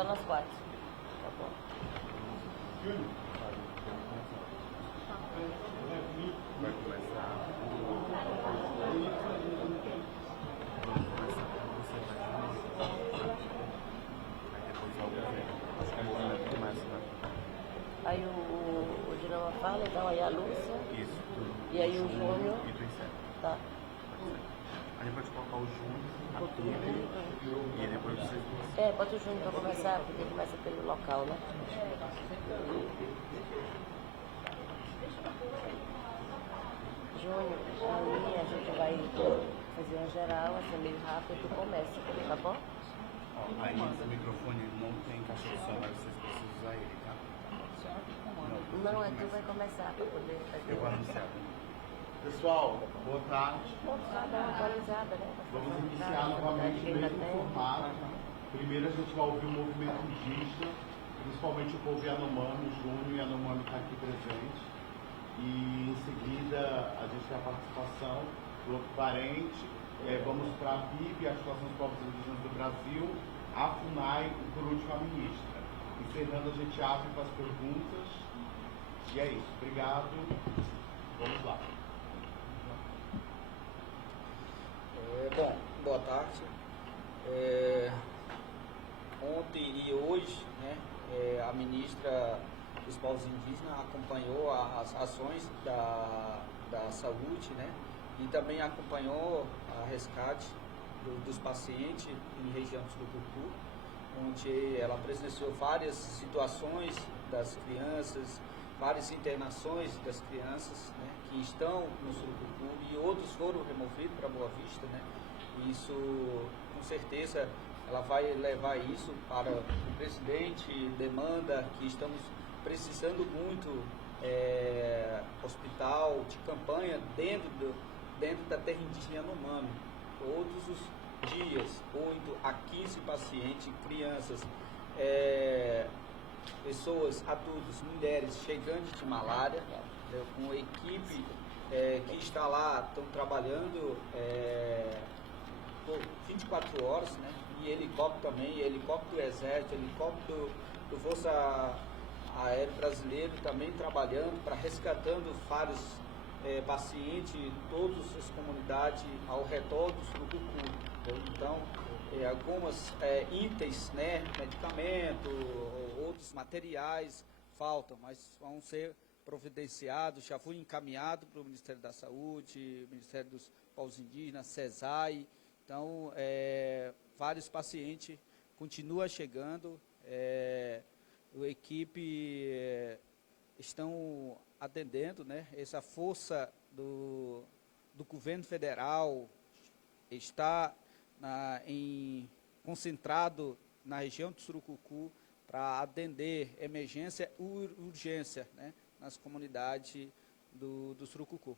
só nós quatro. Tá bom. Vai começar. Aí depois vai o governo. Acho que o movimento começa, né? Aí o Dinama fala, então aí a Lúcia. Isso. E aí o Júnior. E tu encerra. Tá. A gente pode colocar o Júnior, a Pili e depois vocês duas. É, bota o Júnior pra começar, porque ele começa pelo local, né? Júnior, aí a gente vai fazer uma geral, assim, meio rápido, tu começa, tá bom? Ó, aí o microfone não tem caixa de som, mas vocês precisam usar ele, tá? Não, é tu vai começar pra poder fazer. Eu vou anunciar. Pessoal, boa tarde. Pra dar uma atualizada, né? Vamos iniciar novamente o mesmo formato. Primeiro a gente vai ouvir o movimento indígena, principalmente o povo Yanomami, o Júnior e Yanomami está aqui presente. E em seguida a gente tem a participação do outro parente. Vamos para a PIB, a Associação dos Povos Indígenas do Brasil, a FUNAI e por último a ministra. Encerrando, a gente abre para as perguntas. E é isso. Obrigado. Vamos lá. Bom, boa tarde. Ontem e hoje, né, a ministra dos povos indígenas acompanhou as ações da saúde, né, e também acompanhou a resgate dos pacientes em região do Surucucu, onde ela presenciou várias situações das crianças, várias internações das crianças, né, que estão no Surucucu e outros foram removidos para Boa Vista, né. Isso, com certeza, ela vai levar isso para o presidente, demanda que estamos precisando muito hospital de campanha dentro da terra indígena Yanomami. Todos os dias, 8 a 15 pacientes, crianças, pessoas, adultos, mulheres chegando de malária, com a equipe que está lá, estão trabalhando 24 horas, né? E helicóptero também, helicóptero do Exército, helicóptero do Força Aérea Brasileiro também trabalhando para resgatando vários pacientes de todas as comunidades ao redor do Surucucu. Então, algumas itens, né, medicamento, outros materiais faltam, mas vão ser providenciados, já foi encaminhado para o Ministério da Saúde, Ministério dos Povos Indígenas, CESAI. Então, vários pacientes continuam chegando, a equipe estão atendendo, né? Essa força do governo federal está concentrado na região do Surucucu para atender emergência e urgência, né, nas comunidades do Surucucu.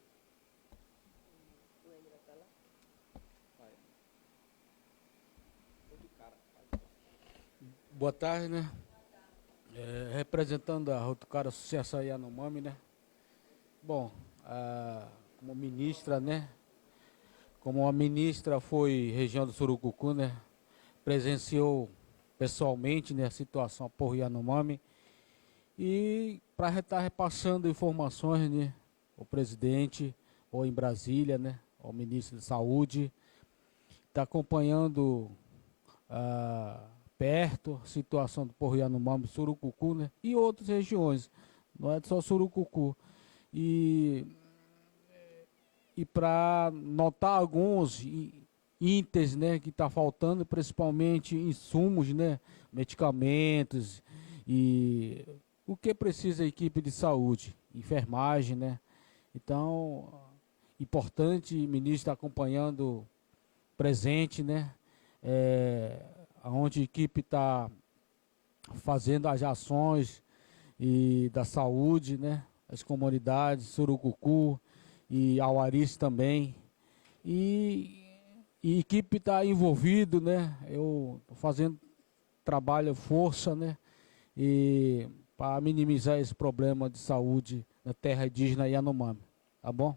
Boa tarde, né? Representando a Rotucara Associação Yanomami, né? Bom, como ministra, né? Como a ministra foi região do Surucucu, né? Presenciou pessoalmente, né, a situação por Yanomami e para estar repassando informações, né? O presidente ou em Brasília, né? O ministro de Saúde está acompanhando perto a situação do Porro Yanomami, Surucucu, né? E outras regiões, não é só Surucucu. E para notar alguns itens, né, que está faltando, principalmente insumos, né, medicamentos e o que precisa a equipe de saúde, enfermagem, né? Então, importante, o ministro está acompanhando presente, né? Onde a equipe está fazendo as ações e da saúde, né? As comunidades, Surucucu e Auaris também. E a equipe está envolvido, né? Eu estou fazendo trabalho, força, né? E para minimizar esse problema de saúde na terra indígena Yanomami. Tá bom?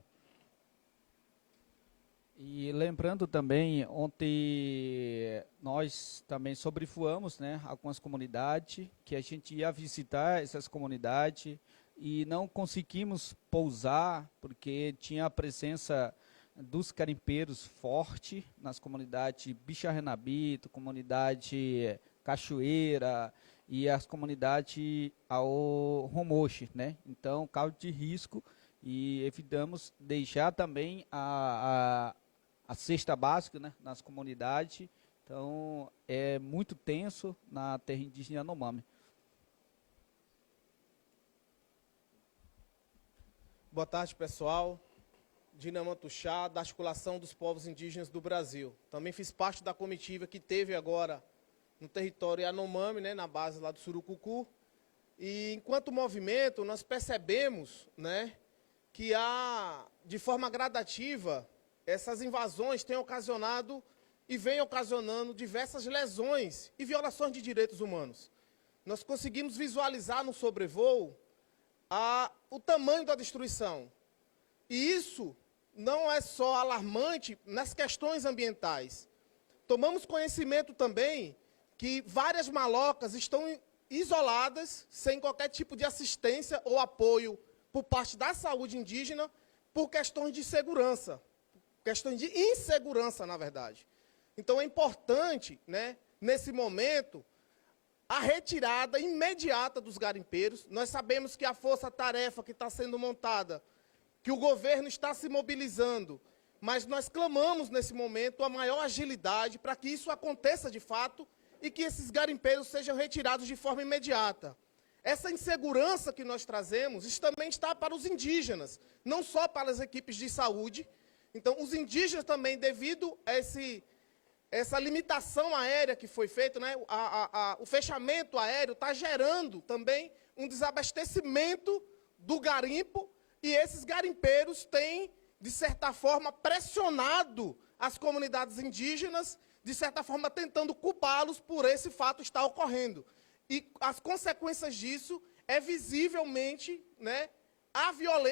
E lembrando também, ontem nós também sobrevoamos, né, algumas comunidades, que a gente ia visitar essas comunidades e não conseguimos pousar, porque tinha a presença dos garimpeiros forte nas comunidades Bicharrenabito, comunidade Cachoeira e as comunidades ao Romoche, né? Então, causa de risco, e evitamos deixar também a cesta básica, né, nas comunidades. Então, é muito tenso na terra indígena Yanomami. Boa tarde, pessoal. Dinama Tuxá, da Articulação dos Povos Indígenas do Brasil. Também fiz parte da comitiva que teve agora no território Yanomami, né, na base lá do Surucucu. E, enquanto movimento, nós percebemos, né, que de forma gradativa, essas invasões têm ocasionado e vêm ocasionando diversas lesões e violações de direitos humanos. Nós conseguimos visualizar no sobrevoo o tamanho da destruição. E isso não é só alarmante nas questões ambientais. Tomamos conhecimento também que várias malocas estão isoladas, sem qualquer tipo de assistência ou apoio por parte da saúde indígena, por questões de segurança. Questões de insegurança, na verdade. Então, é importante, né, nesse momento, a retirada imediata dos garimpeiros. Nós sabemos que a força-tarefa que está sendo montada, que o governo está se mobilizando, mas nós clamamos, nesse momento, a maior agilidade para que isso aconteça de fato e que esses garimpeiros sejam retirados de forma imediata. Essa insegurança que nós trazemos, isso também está para os indígenas, não só para as equipes de saúde. Então, os indígenas também, devido a essa limitação aérea que foi feita, né, o fechamento aéreo está gerando também um desabastecimento do garimpo, e esses garimpeiros têm, de certa forma, pressionado as comunidades indígenas, de certa forma, tentando culpá-los por esse fato estar ocorrendo. E as consequências disso é visivelmente, né,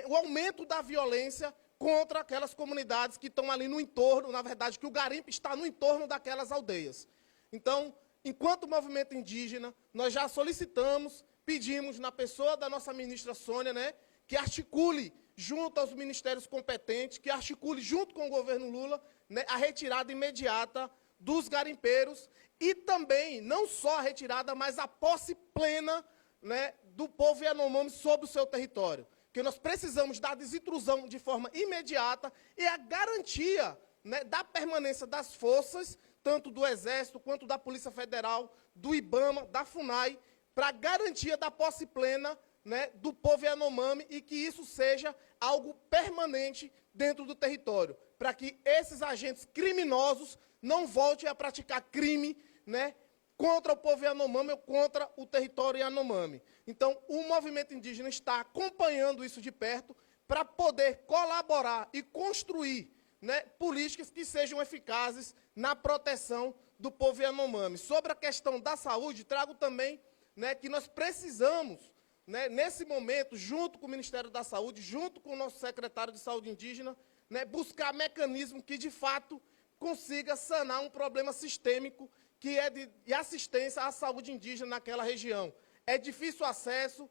o aumento da violência contra aquelas comunidades que estão ali no entorno, na verdade, que o garimpo está no entorno daquelas aldeias. Então, enquanto movimento indígena, nós já solicitamos, pedimos na pessoa da nossa ministra Sônia, né, que articule junto aos ministérios competentes, que articule junto com o governo Lula, né, a retirada imediata dos garimpeiros e também, não só a retirada, mas a posse plena, né, do povo Yanomami sobre o seu território. Que nós precisamos da desintrusão de forma imediata e a garantia, né, da permanência das forças, tanto do Exército quanto da Polícia Federal, do IBAMA, da FUNAI, para garantia da posse plena, né, do povo Yanomami, e que isso seja algo permanente dentro do território, para que esses agentes criminosos não voltem a praticar crime, né, contra o povo Yanomami ou contra o território Yanomami. Então, o movimento indígena está acompanhando isso de perto para poder colaborar e construir, né, políticas que sejam eficazes na proteção do povo Yanomami. Sobre a questão da saúde, trago também, né, que nós precisamos, né, nesse momento, junto com o Ministério da Saúde, junto com o nosso secretário de Saúde Indígena, né, buscar mecanismo que, de fato, consiga sanar um problema sistêmico que é de assistência à saúde indígena naquela região. É difícil o acesso,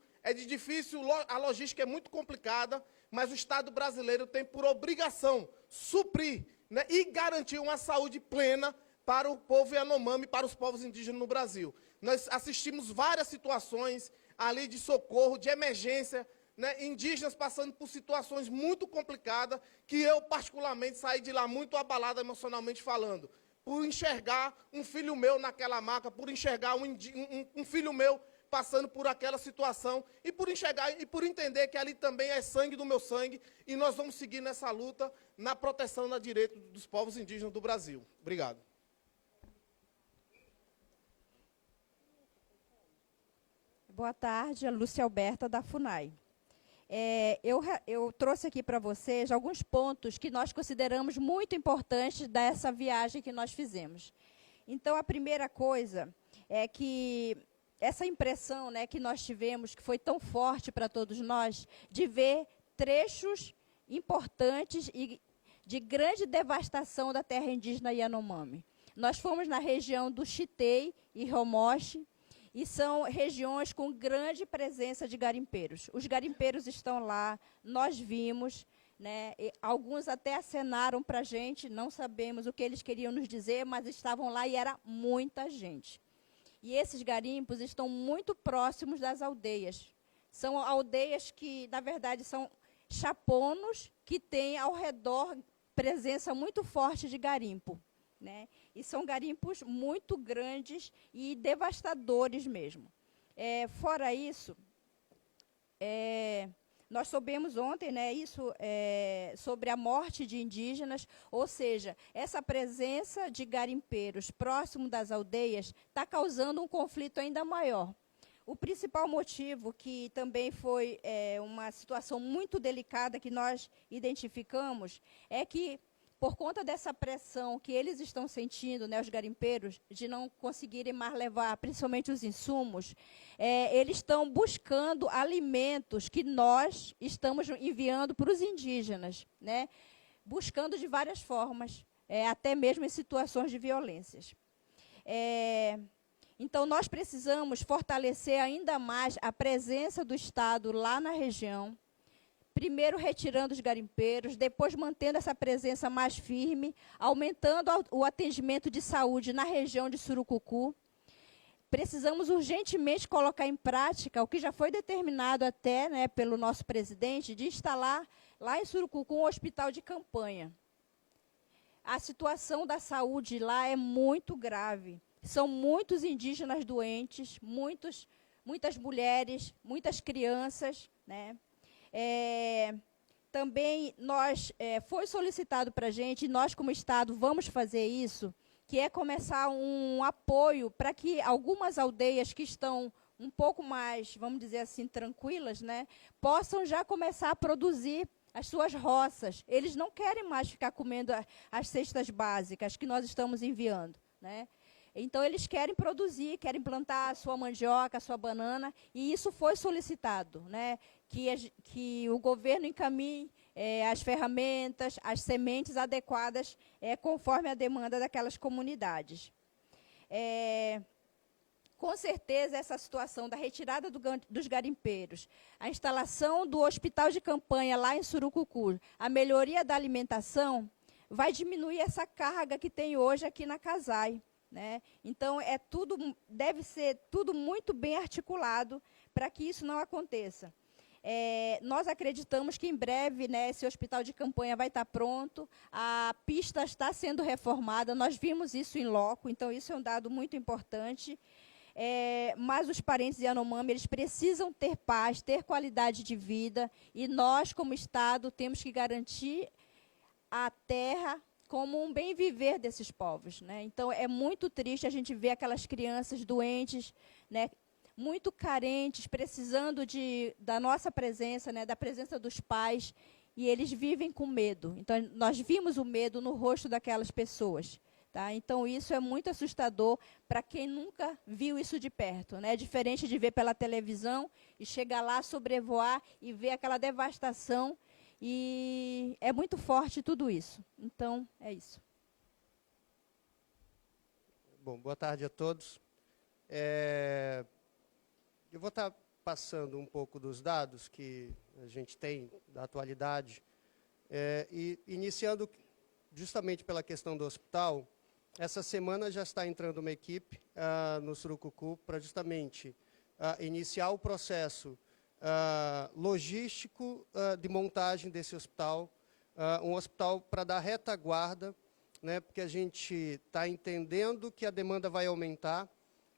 a logística é muito complicada, mas o Estado brasileiro tem por obrigação suprir, né, e garantir uma saúde plena para o povo Yanomami, para os povos indígenas no Brasil. Nós assistimos várias situações ali de socorro, de emergência, né, indígenas passando por situações muito complicadas, que eu, particularmente, saí de lá muito abalado emocionalmente falando, por enxergar um filho meu naquela maca, por enxergar um filho meu passando por aquela situação, e por enxergar e por entender que ali também é sangue do meu sangue, e nós vamos seguir nessa luta, na proteção dos direitos dos povos indígenas do Brasil. Obrigado. Boa tarde, Lúcia Alberta, da FUNAI. Eu trouxe aqui para vocês alguns pontos que nós consideramos muito importantes dessa viagem que nós fizemos. Então, a primeira coisa é que essa impressão, né, que nós tivemos, que foi tão forte para todos nós, de ver trechos importantes e de grande devastação da terra indígena Yanomami. Nós fomos na região do Chitei e Romoche, e são regiões com grande presença de garimpeiros. Os garimpeiros estão lá, nós vimos, né, alguns até acenaram para a gente, não sabemos o que eles queriam nos dizer, mas estavam lá e era muita gente. E esses garimpos estão muito próximos das aldeias. São aldeias que, na verdade, são chaponos que têm ao redor presença muito forte de garimpo, né? E são garimpos muito grandes e devastadores mesmo. Fora isso, nós soubemos ontem, né, sobre a morte de indígenas, ou seja, essa presença de garimpeiros próximo das aldeias está causando um conflito ainda maior. O principal motivo, que também foi uma situação muito delicada que nós identificamos, é que, por conta dessa pressão que eles estão sentindo, né, os garimpeiros, de não conseguirem mais levar, principalmente os insumos, eles estão buscando alimentos que nós estamos enviando para os indígenas, né, buscando de várias formas, até mesmo em situações de violências. Então, nós precisamos fortalecer ainda mais a presença do Estado lá na região, primeiro retirando os garimpeiros, depois mantendo essa presença mais firme, aumentando o atendimento de saúde na região de Surucucu. Precisamos urgentemente colocar em prática o que já foi determinado até, né, pelo nosso presidente, de instalar lá em Surucucu um hospital de campanha. A situação da saúde lá é muito grave. São muitos indígenas doentes, muitas mulheres, muitas crianças, né? Também foi solicitado para a gente, e nós como Estado vamos fazer isso, que é começar um apoio para que algumas aldeias que estão um pouco mais, vamos dizer assim, tranquilas, né, possam já começar a produzir as suas roças. Eles não querem mais ficar comendo as cestas básicas que nós estamos enviando, né? Então, eles querem produzir, querem plantar a sua mandioca, a sua banana, e isso foi solicitado, né, que o governo encaminhe as ferramentas, as sementes adequadas, conforme a demanda daquelas comunidades. Com certeza, essa situação da retirada dos garimpeiros, a instalação do hospital de campanha lá em Surucucu, a melhoria da alimentação, vai diminuir essa carga que tem hoje aqui na Casai, né? Então, deve ser tudo muito bem articulado para que isso não aconteça. Nós acreditamos que em breve, né, esse hospital de campanha vai estar pronto, a pista está sendo reformada, nós vimos isso em loco, então isso é um dado muito importante. Mas os parentes Yanomami, eles precisam ter paz, ter qualidade de vida, e nós, como Estado, temos que garantir a terra como um bem viver desses povos, né? Então, é muito triste a gente ver aquelas crianças doentes, né, muito carentes, precisando da nossa presença, né, da presença dos pais, e eles vivem com medo. Então, nós vimos o medo no rosto daquelas pessoas. Tá? Então, isso é muito assustador para quem nunca viu isso de perto, né? Diferente de ver pela televisão e chegar lá, sobrevoar e ver aquela devastação. E é muito forte tudo isso. Então, é isso. Bom, boa tarde a todos. Eu vou estar passando um pouco dos dados que a gente tem da atualidade, e iniciando justamente pela questão do hospital. Essa semana já está entrando uma equipe no Surucucu para justamente iniciar o processo logístico de montagem desse hospital, um hospital para dar retaguarda, né, porque a gente está entendendo que a demanda vai aumentar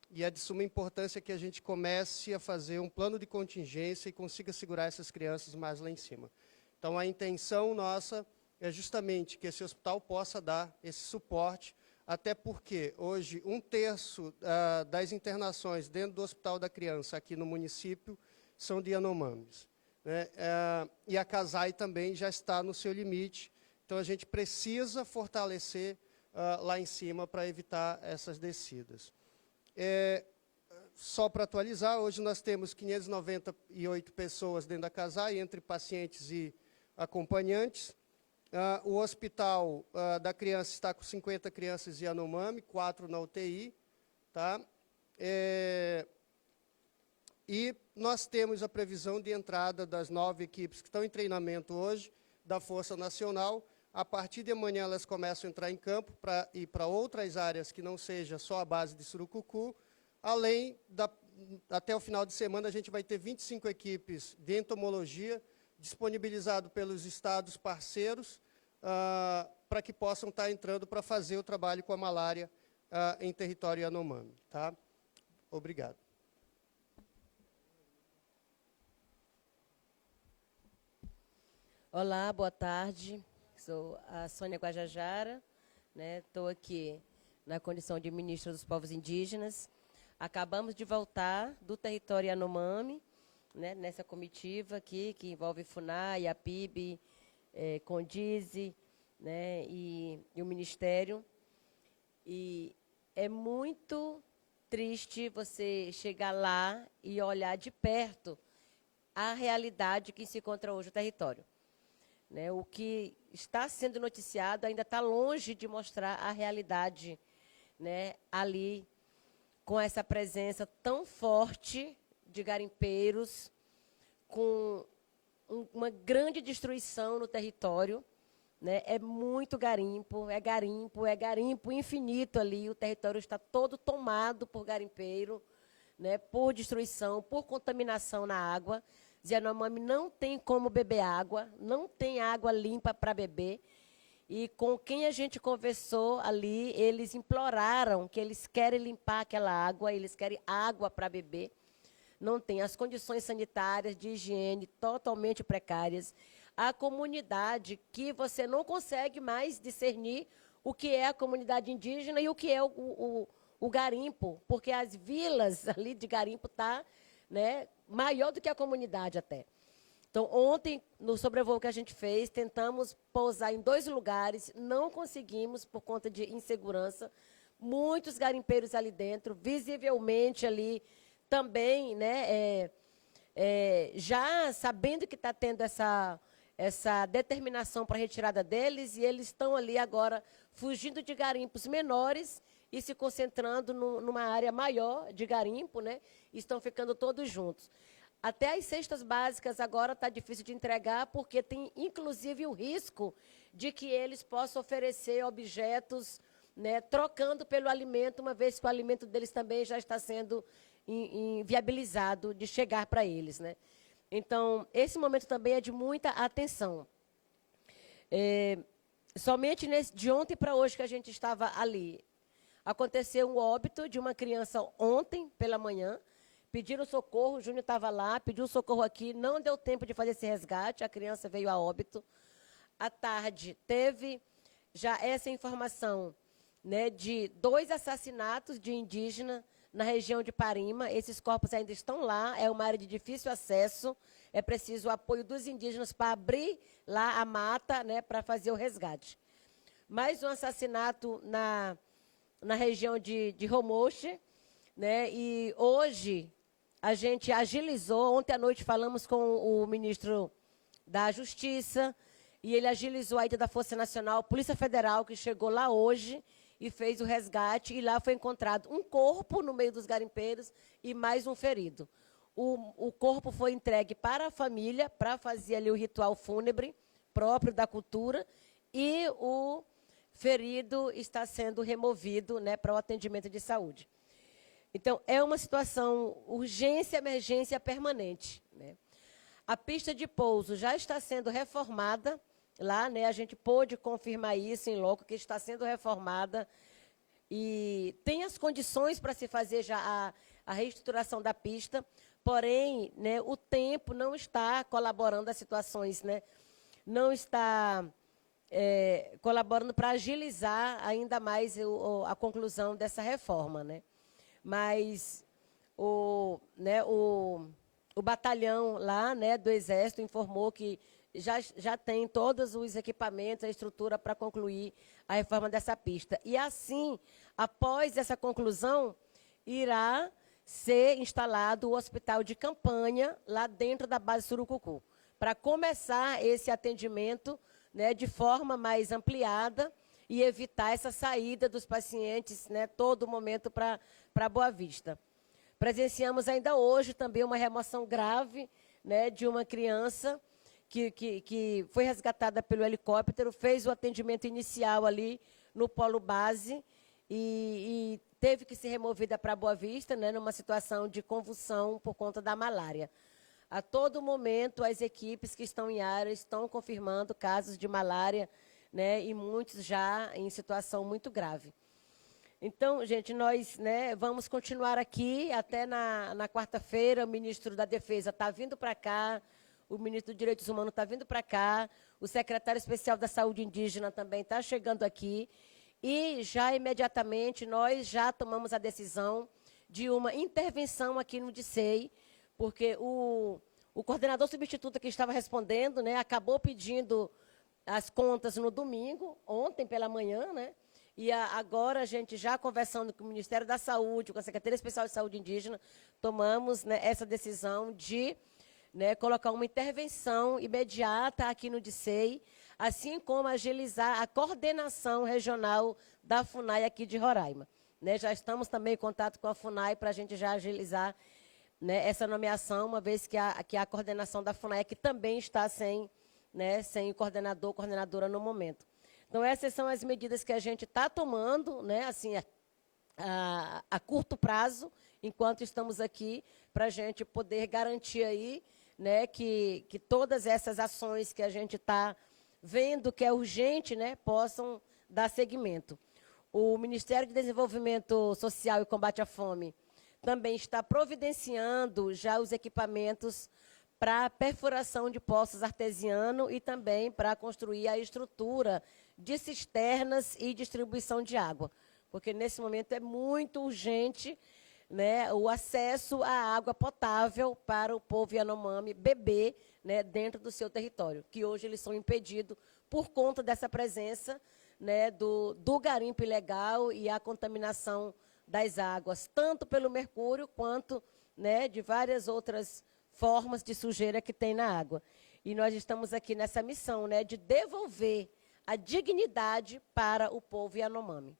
e é de suma importância que a gente comece a fazer um plano de contingência e consiga segurar essas crianças mais lá em cima. Então, a intenção nossa é justamente que esse hospital possa dar esse suporte, até porque hoje 1/3 das internações dentro do Hospital da Criança aqui no município são de Yanomamis, né? E a Casai também já está no seu limite, então a gente precisa fortalecer lá em cima para evitar essas descidas. Só para atualizar, hoje nós temos 598 pessoas dentro da Casai, entre pacientes e acompanhantes. O hospital da criança está com 50 crianças Yanomami, 4 na UTI. Tá? E nós temos a previsão de entrada das 9 equipes que estão em treinamento hoje, da Força Nacional. A partir de amanhã elas começam a entrar em campo para ir para outras áreas que não seja só a base de Surucucu. Além até o final de semana, a gente vai ter 25 equipes de entomologia, disponibilizado pelos estados parceiros, para que possam estar entrando para fazer o trabalho com a malária em território Yanomami. Tá? Obrigado. Olá, boa tarde. Sou a Sônia Guajajara, estou aqui na condição de ministra dos povos indígenas. Acabamos de voltar do território Yanomami, nessa comitiva aqui, que envolve FUNAI, a PIB, Condize, e o Ministério. E é muito triste você chegar lá e olhar de perto a realidade que se encontra hoje o território. O que está sendo noticiado ainda está longe de mostrar a realidade, ali, com essa presença tão forte de garimpeiros, com uma grande destruição no território. É muito garimpo, é garimpo infinito ali. O território está todo tomado por garimpeiro, por destruição, por contaminação na água. Yanomami não tem como beber água, não tem água limpa para beber. E com quem a gente conversou ali, eles imploraram que eles querem limpar aquela água, eles querem água para beber. Não tem as condições sanitárias de higiene totalmente precárias. A comunidade que você não consegue mais discernir o que é a comunidade indígena e o que é o garimpo, porque as vilas ali de garimpo estão maior do que a comunidade até. Então, ontem, no sobrevoo que a gente fez, tentamos pousar em 2 lugares, não conseguimos por conta de insegurança. Muitos garimpeiros ali dentro, visivelmente ali também, já sabendo que está tendo essa determinação para a retirada deles, e eles estão ali agora fugindo de garimpos menores e se concentrando numa área maior de garimpo, e estão ficando todos juntos. Até as cestas básicas agora está difícil de entregar, porque tem, inclusive, o risco de que eles possam oferecer objetos, trocando pelo alimento, uma vez que o alimento deles também já está sendo inviabilizado de chegar para eles. Então, esse momento também é de muita atenção. Somente de ontem para hoje que a gente estava ali, aconteceu um óbito de uma criança ontem pela manhã. Pediram socorro, o Júnior estava lá, pediu socorro aqui, não deu tempo de fazer esse resgate, a criança veio a óbito. À tarde, teve já essa informação, de 2 assassinatos de indígena na região de Parima. Esses corpos ainda estão lá, é uma área de difícil acesso, é preciso o apoio dos indígenas para abrir lá a mata, para fazer o resgate. Mais um assassinato na região de Romoche, e hoje a gente agilizou. Ontem à noite falamos com o ministro da Justiça, e ele agilizou a ida da Força Nacional, Polícia Federal, que chegou lá hoje e fez o resgate, e lá foi encontrado um corpo no meio dos garimpeiros e mais um ferido. O corpo foi entregue para a família, para fazer ali o ritual fúnebre próprio da cultura, e o ferido está sendo removido, para o atendimento de saúde. Então, é uma situação urgência, emergência permanente. A pista de pouso já está sendo reformada lá, a gente pôde confirmar isso em loco, que está sendo reformada, e tem as condições para se fazer já a reestruturação da pista, porém, o tempo não está colaborando, as situações, não está colaborando para agilizar ainda mais a conclusão dessa reforma, Mas o batalhão lá, do Exército, informou que já tem todos os equipamentos, a estrutura para concluir a reforma dessa pista. E assim, após essa conclusão, irá ser instalado o hospital de campanha lá dentro da base Surucucu, para começar esse atendimento, né, de forma mais ampliada e evitar essa saída dos pacientes, né, todo momento para Boa Vista. Presenciamos ainda hoje também uma remoção grave, né, de uma criança que foi resgatada pelo helicóptero, fez o atendimento inicial ali no polo base e teve que ser removida para Boa Vista, né, numa situação de convulsão por conta da malária. A todo momento, as equipes que estão em área estão confirmando casos de malária, né, e muitos já em situação muito grave. Então, gente, nós, né, vamos continuar aqui até na quarta-feira. O ministro da Defesa está vindo para cá, o ministro dos Direitos Humanos está vindo para cá, o secretário especial da Saúde Indígena também está chegando aqui, e já imediatamente nós já tomamos a decisão de uma intervenção aqui no DICEI, porque o coordenador substituto que estava respondendo, né, acabou pedindo as contas no domingo, ontem pela manhã, né, e agora a gente já conversando com o Ministério da Saúde, com a Secretaria Especial de Saúde Indígena, tomamos, né, essa decisão de, né, colocar uma intervenção imediata aqui no DICEI, assim como agilizar a coordenação regional da FUNAI aqui de Roraima. Né, já estamos também em contato com a FUNAI para a gente já agilizar, né, essa nomeação, uma vez que a coordenação da FUNAI aqui também está sem coordenador, coordenadora no momento. Então, essas são as medidas que a gente está tomando, né, assim, a curto prazo, enquanto estamos aqui, para a gente poder garantir aí, né, que todas essas ações que a gente está vendo que é urgente, né, possam dar seguimento. O Ministério de Desenvolvimento Social e Combate à Fome também está providenciando já os equipamentos para perfuração de poços artesianos e também para construir a estrutura de cisternas e distribuição de água, porque nesse momento é muito urgente, né, o acesso à água potável para o povo Yanomami beber, né, dentro do seu território, que hoje eles são impedidos por conta dessa presença, né, do garimpo ilegal e a contaminação das águas, tanto pelo mercúrio quanto, né, de várias outras formas de sujeira que tem na água. E nós estamos aqui nessa missão, né, de devolver a dignidade para o povo Yanomami.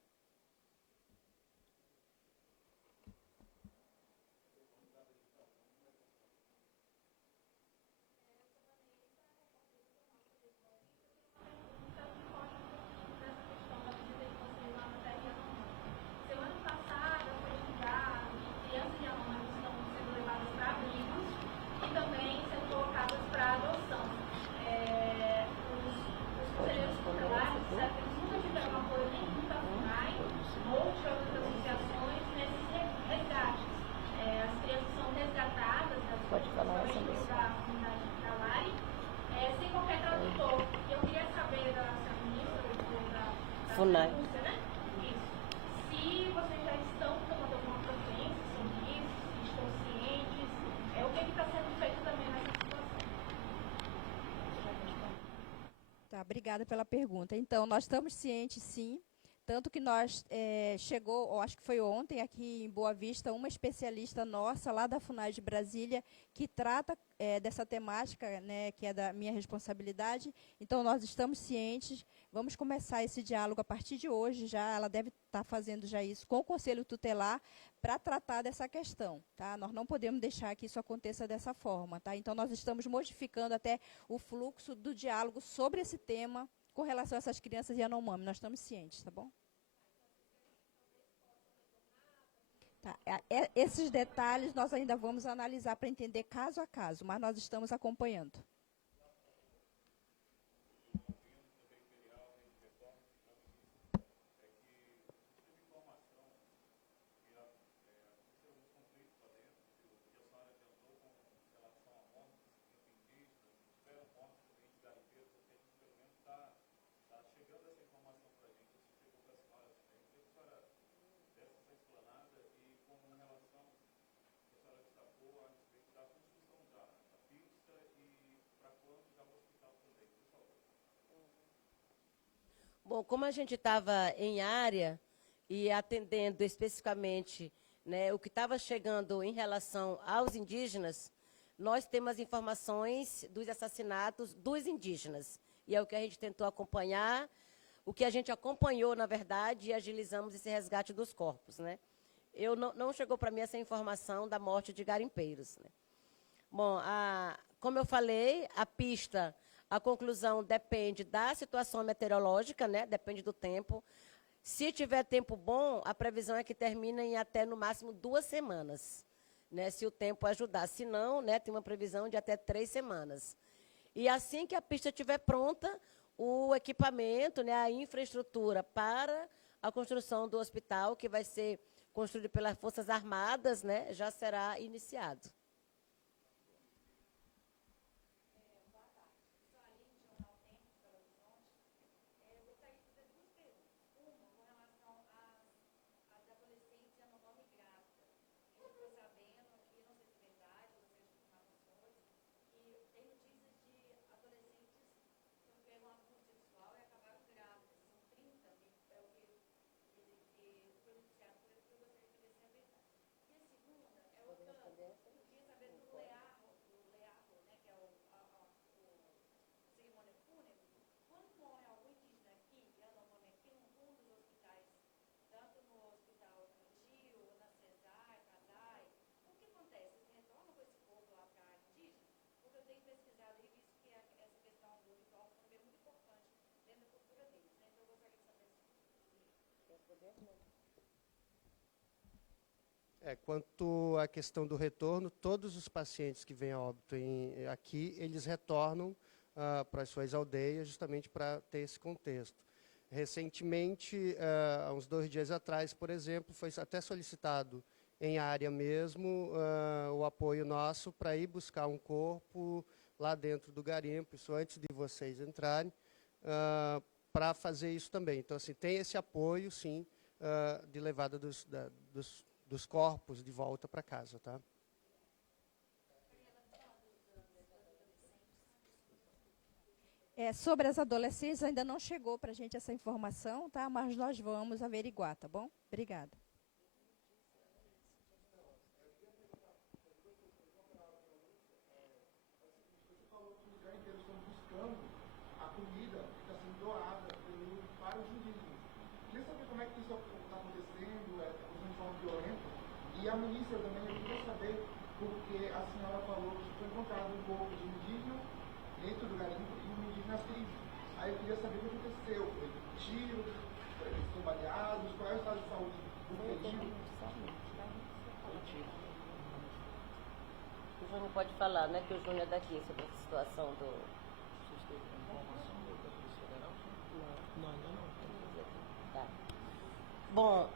Pode falar essa mesmo. Sem qualquer tradutor. E eu queria saber da ministra da FUNAI. Né? Isso. Se vocês já estão tomando alguma providência sobre isso, se estão cientes, o que está sendo feito também nessa situação? Tá, obrigada pela pergunta. Então, nós estamos cientes, sim, tanto que nós chegou, acho que foi ontem, aqui em Boa Vista, uma especialista nossa, lá da FUNAI de Brasília, que trata dessa temática, né, que é da minha responsabilidade. Então, nós estamos cientes, vamos começar esse diálogo a partir de hoje, já ela deve estar fazendo já isso com o Conselho Tutelar, para tratar dessa questão. Tá? Nós não podemos deixar que isso aconteça dessa forma. Tá? Então, nós estamos modificando até o fluxo do diálogo sobre esse tema, com relação a essas crianças Yanomami, nós estamos cientes, tá bom? Tá, esses detalhes nós ainda vamos analisar para entender caso a caso, mas nós estamos acompanhando. Bom, como a gente estava em área e atendendo especificamente, né, o que estava chegando em relação aos indígenas, nós temos informações dos assassinatos dos indígenas. e é o que a gente tentou acompanhar, o que a gente acompanhou, na verdade, e agilizamos esse resgate dos corpos, né? Não chegou para mim essa informação da morte de garimpeiros, né? Bom, como eu falei, a pista, a conclusão depende da situação meteorológica, né? Depende do tempo. Se tiver tempo bom, a previsão é que termine em até, no máximo, 2 semanas, né? Se o tempo ajudar. Se não, né, tem uma previsão de até 3 semanas. E assim que a pista estiver pronta, o equipamento, né, a infraestrutura para a construção do hospital, que vai ser construído pelas Forças Armadas, né, já será iniciado. Quanto à questão do retorno, todos os pacientes que vêm a óbito aqui, eles retornam para as suas aldeias, justamente para ter esse contexto. Recentemente, há uns 2 dias atrás, por exemplo, foi até solicitado em área mesmo o apoio nosso para ir buscar um corpo lá dentro do garimpo, isso antes de vocês entrarem, para fazer isso também. Então, assim, tem esse apoio, sim, de levada dos corpos de volta para casa, tá? Sobre as adolescentes, ainda não chegou para a gente essa informação, tá? Mas nós vamos averiguar, tá bom? Obrigada. Você falou que os garimpeiros estão buscando a comida que está sendo doada para os indígenas. Queria saber como é que isso está acontecendo, de forma violenta. E a milícia também, eu queria saber, porque a senhora falou que foi encontrado um corpo de indígena dentro do garimpo e um indígena ferido. Aí eu queria saber o que aconteceu. Foi tiro, eles estão baleados, qual é o estado de saúde do ferido? O Júnior pode falar, né, que o Júnior é daqui, sobre essa situação do... Não, ainda não. Tá. Bom,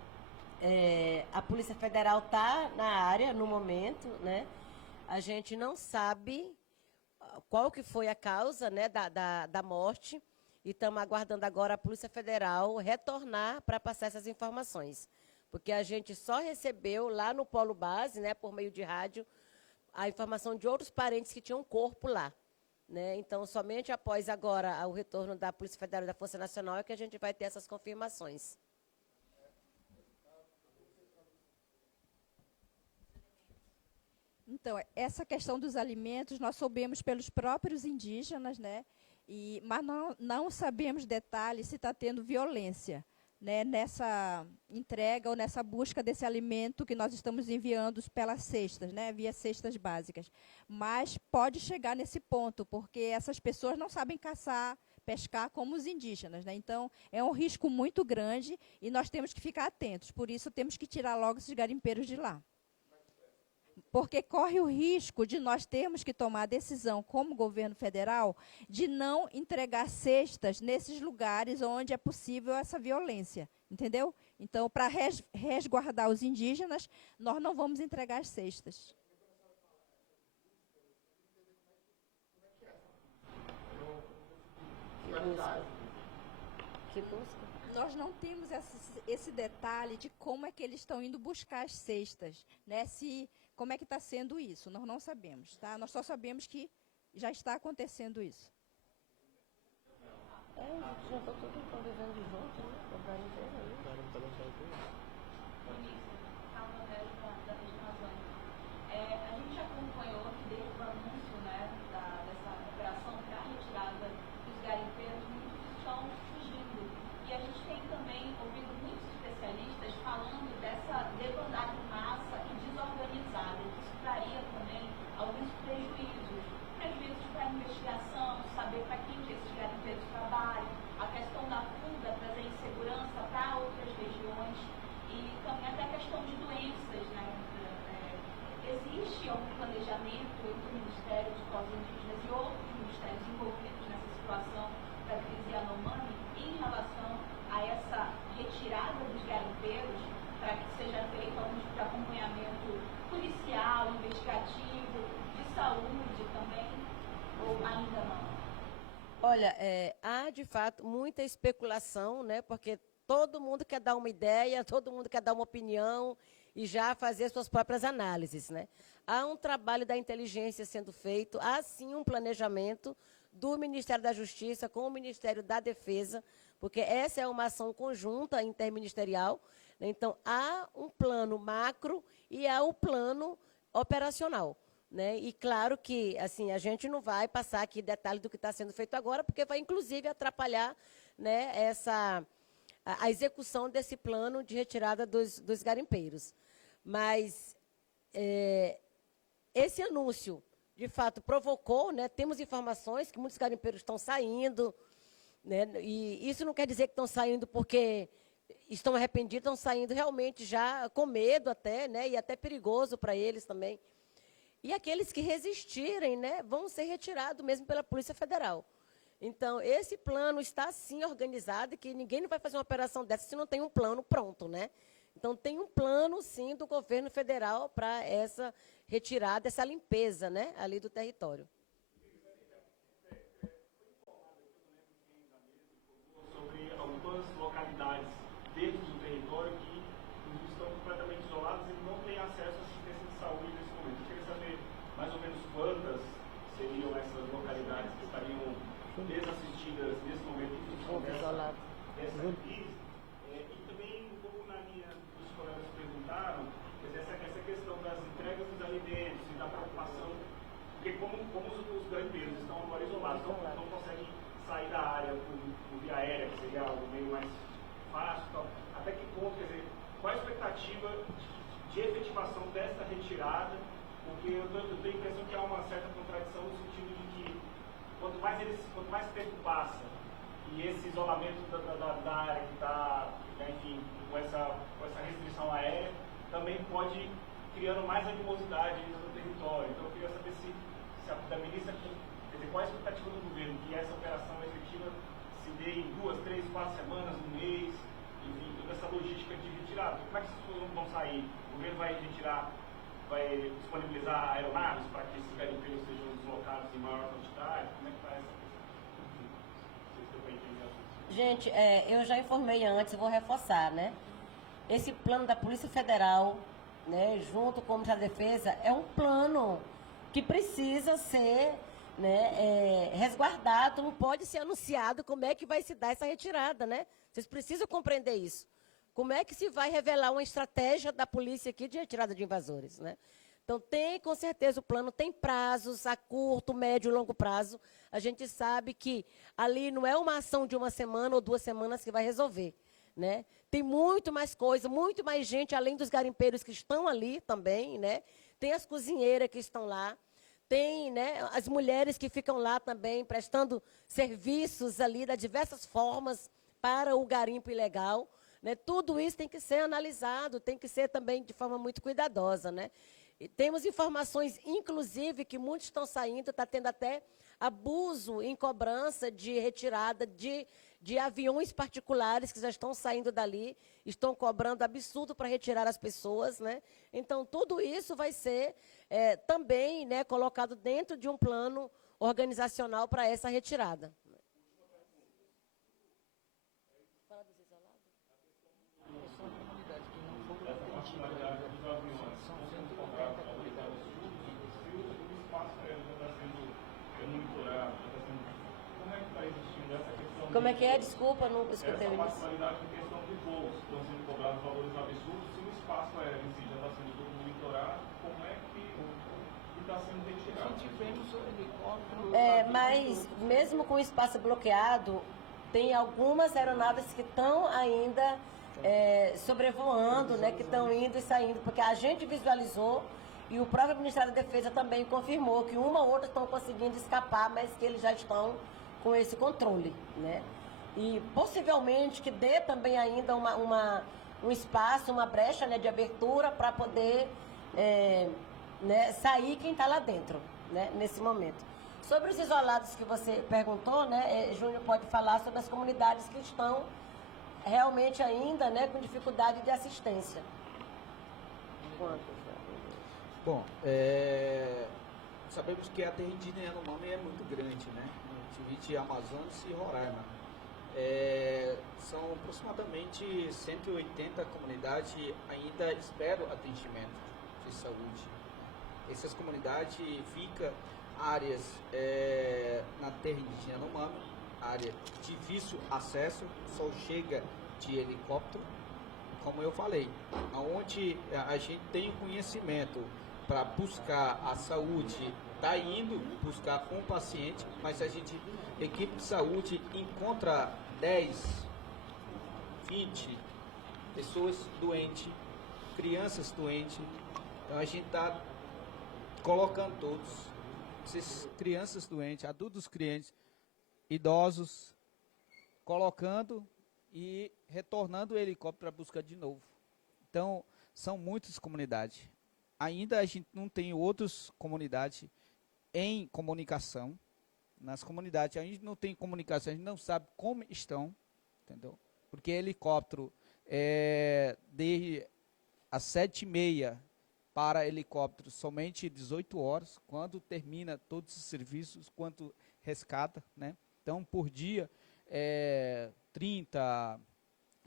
a Polícia Federal está na área no momento, né? A gente não sabe qual que foi a causa, né, da morte, e estamos aguardando agora a Polícia Federal retornar para passar essas informações. Porque a gente só recebeu lá no Polo Base, né, por meio de rádio, a informação de outros parentes que tinham corpo lá, né? Então, somente após agora o retorno da Polícia Federal e da Força Nacional é que a gente vai ter essas confirmações. Então, essa questão dos alimentos, nós soubemos pelos próprios indígenas, né? Mas não sabemos detalhes se está tendo violência, né, nessa entrega ou nessa busca desse alimento que nós estamos enviando pelas cestas, né, via cestas básicas. Mas pode chegar nesse ponto, porque essas pessoas não sabem caçar, pescar como os indígenas, né? Então, é um risco muito grande e nós temos que ficar atentos. Por isso, temos que tirar logo esses garimpeiros de lá. Porque corre o risco de nós termos que tomar a decisão, como governo federal, de não entregar cestas nesses lugares onde é possível essa violência, entendeu? Então, para resguardar os indígenas, nós não vamos entregar as cestas. Que busca? Nós não temos esse detalhe de como é que eles estão indo buscar as cestas, né? Como é que está sendo isso? Nós não sabemos, tá? Nós só sabemos que já está acontecendo isso. Já estou tudo convivendo junto, né? O garimpeiro aí. A gente acompanhou que desde o anúncio, né, dessa operação para a retirada dos garimpeiros, Olha, há de fato muita especulação, né? Porque todo mundo quer dar uma ideia, todo mundo quer dar uma opinião e já fazer suas próprias análises, né? Há um trabalho da inteligência sendo feito, há sim um planejamento do Ministério da Justiça com o Ministério da Defesa, porque essa é uma ação conjunta interministerial, né? Então, há um plano macro e há o plano operacional, né? E claro que assim, a gente não vai passar aqui detalhes do que está sendo feito agora, porque vai, inclusive, atrapalhar, né, a execução desse plano de retirada dos garimpeiros. Mas esse anúncio, de fato, provocou, né, temos informações que muitos garimpeiros estão saindo, né, e isso não quer dizer que estão saindo porque estão arrependidos, estão saindo realmente já com medo até, né, e até perigoso para eles também. E aqueles que resistirem, né, vão ser retirados mesmo pela Polícia Federal. Então, esse plano está, sim, organizado, que ninguém não vai fazer uma operação dessa se não tem um plano pronto, né? Então, tem um plano, sim, do governo federal para essa retirada, essa limpeza, né, ali do território. Sobre algumas localidades dentro do território que estão completamente isoladas e não têm acesso à assistência de saúde nesse momento. Eu queria saber mais ou menos quantas seriam essas localidades que estariam desassistidas nesse momento em função dessa crise. E também, um pouco na linha que os colegas perguntaram, essa questão das entregas dos alimentos e da preocupação, porque como os garimpeiros estão agora isolados, não conseguem sair da área por via aérea, que seria o meio mais fácil, tal. Até que ponto, quer dizer, qual a expectativa de efetivação dessa retirada? Porque eu tenho a impressão que há uma certa contradição no sentido de que quanto mais tempo passa e esse isolamento da área que está, né, enfim, com essa restrição aérea, também pode criando mais animosidade no território. Então eu queria saber se a ministra, quer dizer, qual a expectativa do governo que essa operação efetiva se dê em 2, 3, 4 semanas, um mês, enfim, toda essa logística de retirada. Como é que essas pessoas não vão sair? O governo vai retirar, vai disponibilizar aeronaves para que esses garimpeiros sejam deslocados em maior quantidade? Como é que está essa questão? Vocês estão para entender. Gente, eu já informei antes, eu vou reforçar, né? Esse plano da Polícia Federal, né, junto com o Ministério da Defesa, é um plano que precisa ser, né, resguardado, não pode ser anunciado como é que vai se dar essa retirada, né? Vocês precisam compreender isso. Como é que se vai revelar uma estratégia da polícia aqui de retirada de invasores, né? Então, com certeza, o plano tem prazos a curto, médio e longo prazo. A gente sabe que ali não é uma ação de uma semana ou 2 semanas que vai resolver, né? Tem muito mais coisa, muito mais gente, além dos garimpeiros que estão ali também, né? Tem as cozinheiras que estão lá, tem, né, as mulheres que ficam lá também, prestando serviços ali de diversas formas para o garimpo ilegal, né? Tudo isso tem que ser analisado, tem que ser também de forma muito cuidadosa, né? E temos informações, inclusive, que muitos estão saindo, está tendo até abuso em cobrança de retirada de aviões particulares que já estão saindo dali, estão cobrando absurdo para retirar as pessoas, né? Então, tudo isso vai ser também, né, colocado dentro de um plano organizacional para essa retirada. Fala dos isolados. Como é que é? Desculpa, não escutei o início. Essa particularidade em questão de voos, estão sendo cobrados valores absurdos, se o espaço aéreo em si já está sendo todo monitorado, como é que está sendo retirado? A gente vemos o helicóptero... Mas mesmo com o espaço bloqueado, tem algumas aeronaves que estão ainda sobrevoando, né, que estão indo e saindo, porque a gente visualizou e o próprio Ministério da Defesa também confirmou que uma ou outra estão conseguindo escapar, mas que eles já estão com esse controle, né? E possivelmente que dê também ainda um espaço, uma brecha, né, de abertura para poder né, sair quem está lá dentro, né, nesse momento. Sobre os isolados que você perguntou, né, Júnior pode falar sobre as comunidades que estão realmente ainda, né, com dificuldade de assistência. Bom, sabemos que a terra indígena Yanomami é muito grande, né? divide Amazonas e Roraima. São aproximadamente 180 comunidades ainda esperam atendimento de saúde. Essas comunidades ficam áreas na terra indígena Yanomami, área de difícil acesso, só chega de helicóptero, como eu falei, onde a gente tem conhecimento para buscar a saúde, está indo buscar um paciente, mas a equipe de saúde encontra 10, 20 pessoas doentes, crianças doentes, então a gente está colocando todos, essas crianças doentes, adultos clientes, idosos, colocando e retornando o helicóptero para busca de novo. Então, são muitas comunidades. Ainda a gente não tem outras comunidades em comunicação. Nas comunidades a gente não tem comunicação, a gente não sabe como estão, entendeu? Porque helicóptero desde às 7h30 para helicóptero somente 18 horas, quando termina todos os serviços, quanto rescata, né? Então, por dia, 30,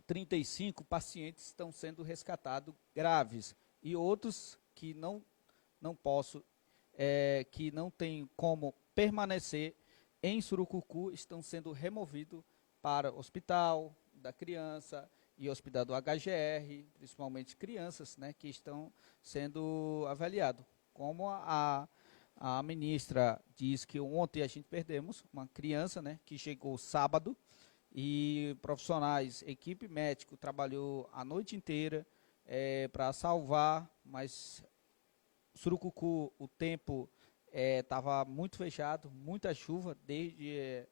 35 pacientes estão sendo rescatados graves e outros que não posso, que não tem como permanecer em Surucucu, estão sendo removidos para o hospital da criança e hospital do HGR, principalmente crianças, né, que estão sendo avaliados. Como a ministra diz que ontem a gente perdemos uma criança, né, que chegou sábado, e profissionais, equipe médica trabalhou a noite inteira para salvar, mas Surucucu, o tempo estava muito fechado, muita chuva, desde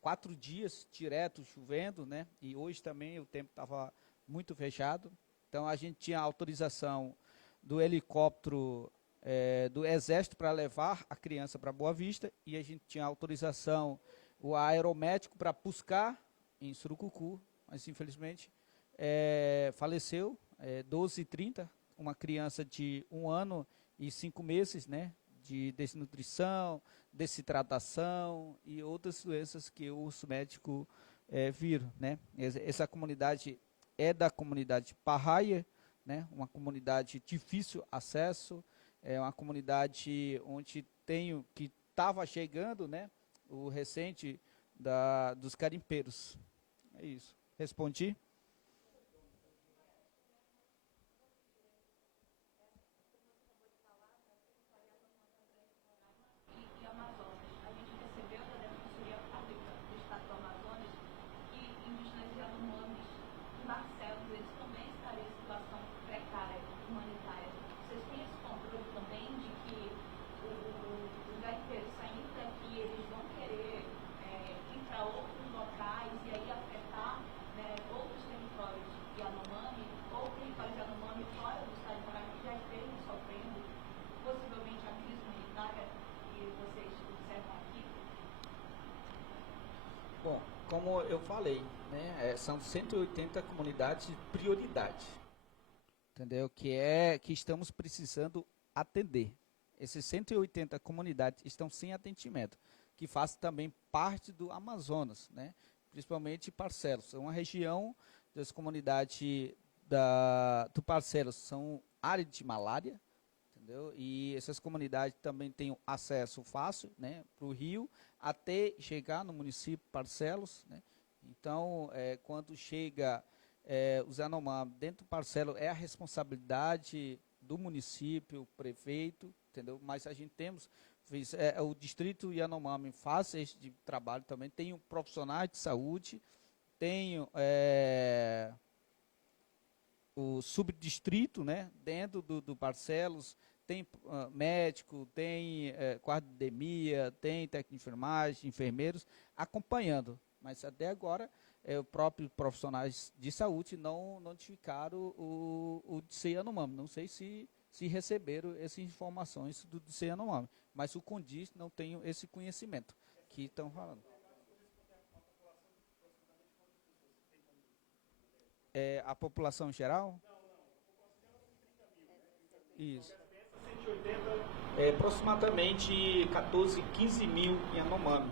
4 dias direto chovendo, né? E hoje também o tempo estava muito fechado. Então a gente tinha autorização do helicóptero do Exército para levar a criança para Boa Vista, e a gente tinha autorização o aeromédico para buscar em Surucucu, mas infelizmente faleceu 12h30, uma criança de 1 ano e 5 meses, né, de desnutrição, desidratação e outras doenças que os médicos viram, né. Essa comunidade é da comunidade Parraia, né, uma comunidade de difícil acesso, uma comunidade onde que estava chegando, né, o recente dos garimpeiros. É isso. Respondi? E Amazonas, a gente recebeu da Defensoria Pública do Estado do Amazonas que indígenas Yanomamis e Barcelos, eles também estariam em situação precária, humanitária. Vocês têm esse controle também de que os garimpeiros saindo daqui, eles vão querer ir para outros locais e aí afetar, né, outros territórios Yanomami ou territórios Yanomami fora do estado de Roraima que já estejam sofrendo possivelmente a crise humanitária que vocês observam aqui? Bom, como eu falei, né, são 180 comunidades de prioridade, entendeu? Que estamos precisando atender. Essas 180 comunidades estão sem atendimento, que faz também parte do Amazonas, né? Principalmente Parcelos. É uma região das comunidades do Parcelos, são área de malária, entendeu? E essas comunidades também têm acesso fácil, né, para o rio, até chegar no município Parcelos, né? Então, quando chega os Yanomami dentro do Parcelo, é a responsabilidade do município, prefeito, entendeu? Mas a gente o distrito Yanomami faz esse tipo de trabalho também, tem profissionais de saúde, tem o subdistrito, né, dentro do Barcelos, tem médico, tem guarda-endemia, tem técnico de enfermagem, enfermeiros acompanhando, mas até agora os próprios profissionais de saúde não notificaram o DC Yanomami. Não sei se receberam essas informações do DC Yanomami, mas o CONDIS não tem esse conhecimento que estão falando. A população geral? Isso. Aproximadamente 14, 15 mil Yanomami.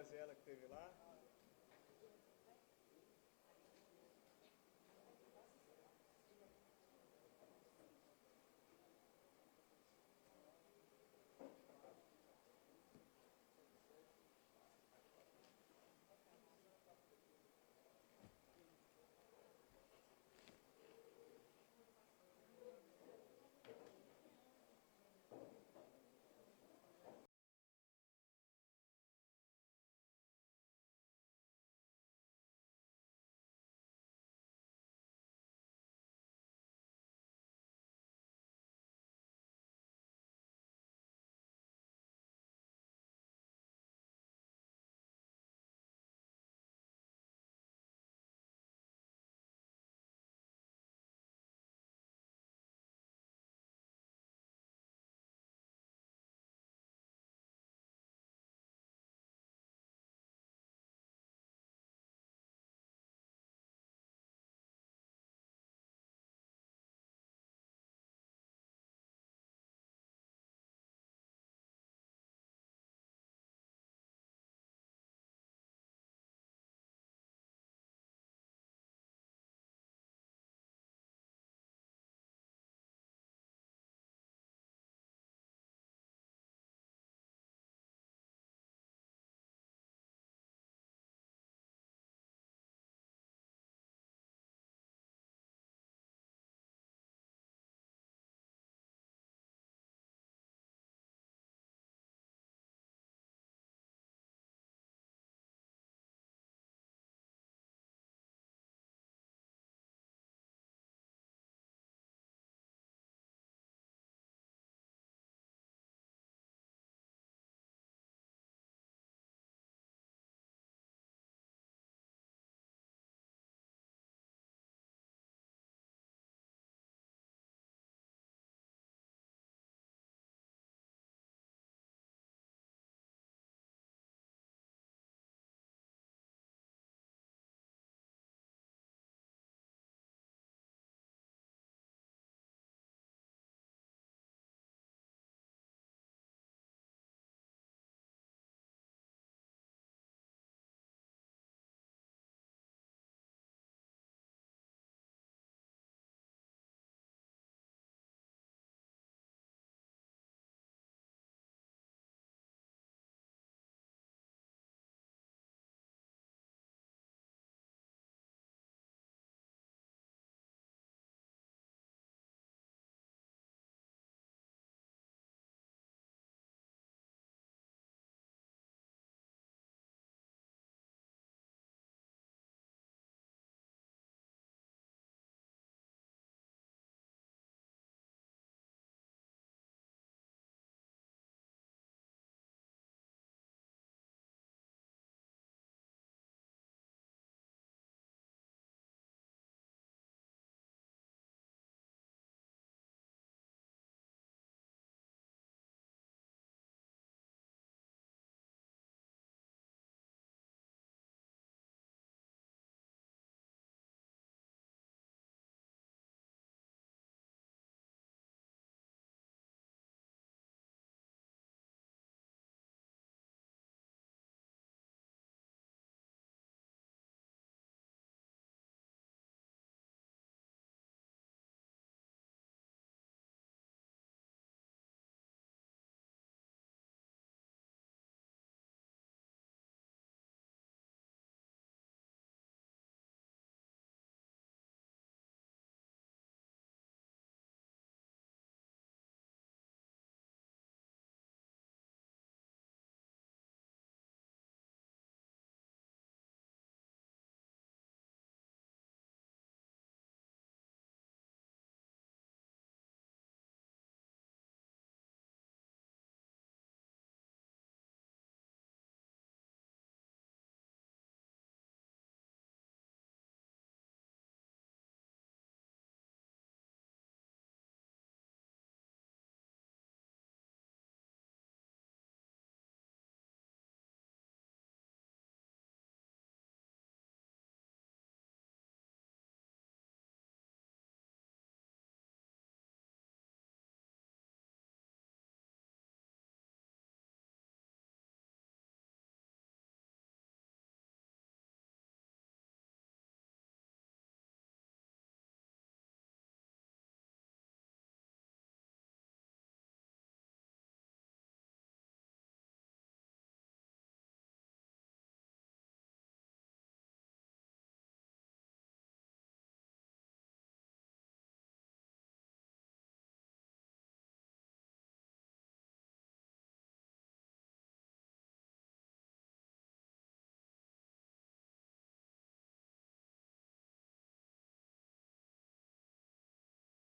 Graziela que esteve lá.